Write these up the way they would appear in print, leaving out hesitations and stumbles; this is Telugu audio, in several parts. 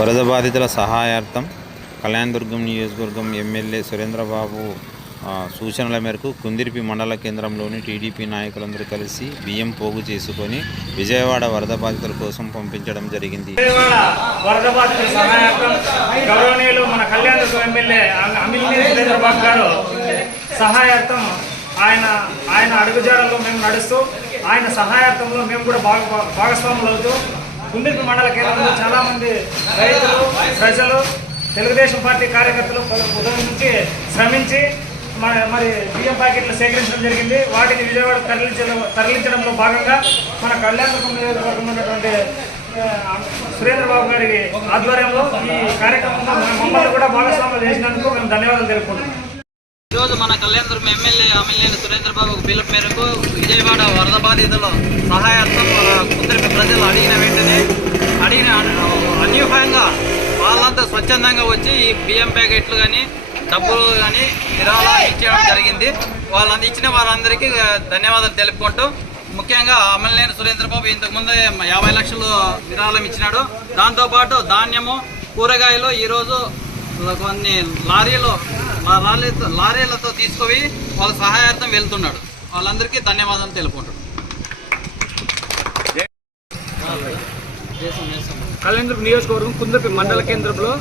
వరద బాధితుల సహాయార్థం కళ్యాణదుర్గం నియోజకవర్గం ఎమ్మెల్యే సురేంద్రబాబు సూచనల మేరకు కుందిర్పి మండల కేంద్రంలోని టీడీపీ నాయకులందరూ కలిసి బియ్యం పోగు చేసుకొని విజయవాడ వరద బాధితుల కోసం పంపించడం జరిగింది. వరద బాధితుల సహాయార్థం గౌరవనీయులు మన కళ్యాణదుర్గం ఎమ్మెల్యే అమిలినేని సురేంద్రబాబు గారు సహాయార్థం ఆయన అడుగుజాడల్లో మేము నడుస్తూ ఆయన సహాయార్థంలో మేము కూడా భాగస్వాములు అవుతూ కుందిర్పి మండల కేంద్రంలో చాలామంది రైతులు ప్రజలు తెలుగుదేశం పార్టీ కార్యకర్తలు ఉదయం నుంచి శ్రమించి మరి బియ్యం ప్యాకెట్లు సేకరించడం జరిగింది. వాటిని విజయవాడ తరలించడంలో భాగంగా మన కళ్యాణదుర్గం నియోజకవర్గంలో ఉన్నటువంటి సురేంద్రబాబు గారి ఆధ్వర్యంలో ఈ కార్యక్రమంలో మమ్మల్ని కూడా భాగస్వాములు చేసినందుకు మేము ధన్యవాదాలు తెలుపుకుంటున్నాం. ఈరోజు మన కళ్యాణదుర్గం ఎమ్మెల్యే అమిలినేని సురేంద్రబాబు పిలుపు మేరకు విజయవాడ వరద బాధితుల సహాయార్థం కుందిర్పి ప్రజలు అడిగిన వెంటనే అన్యూహంగా వాళ్ళంతా స్వచ్ఛందంగా వచ్చి ఈ బియ్యం ప్యాకెట్లు కానీ డబ్బులు కానీ విరాళాలు ఇచ్చేయడం జరిగింది. వాళ్ళంతా ఇచ్చిన వాళ్ళందరికీ ధన్యవాదాలు తెలుపుకుంటూ ముఖ్యంగా అమిలినేని సురేంద్రబాబు ఇంతకుముందు 50 లక్షలు విరాళం ఇచ్చినాడు. దాంతోపాటు ధాన్యము కూరగాయలు ఈరోజు కొన్ని లారీలతో తీసుకుపోయి వాళ్ళ సహాయార్థం వెళ్తున్నాడు. వాళ్ళందరికీ ధన్యవాదాలు తెలుపుకుంటున్నాడు. కళ్యాణదుర్గం నియోజకవర్గం కుందిర్పి మండల కేంద్రంలో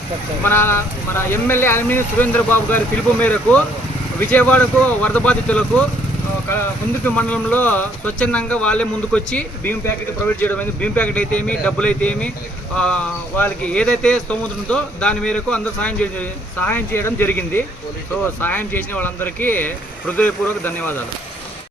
మన ఎమ్మెల్యే అమిలినేని సురేంద్రబాబు గారి పిలుపు మేరకు విజయవాడకు వరద బాధితులకు కుందిర్పి మండలంలో స్వచ్ఛందంగా వాళ్ళే ముందుకొచ్చి బియ్యం ప్యాకెట్ ప్రొవైడ్ చేయడం అయింది. బియ్యం ప్యాకెట్ అయితే ఏమి, డబ్బులు అయితే ఏమి, వాళ్ళకి ఏదైతే స్తోమత ఉందో దాని మేరకు అందరూ సహాయం చేయడం జరిగింది. సో సహాయం చేసిన వాళ్ళందరికీ హృదయపూర్వక ధన్యవాదాలు.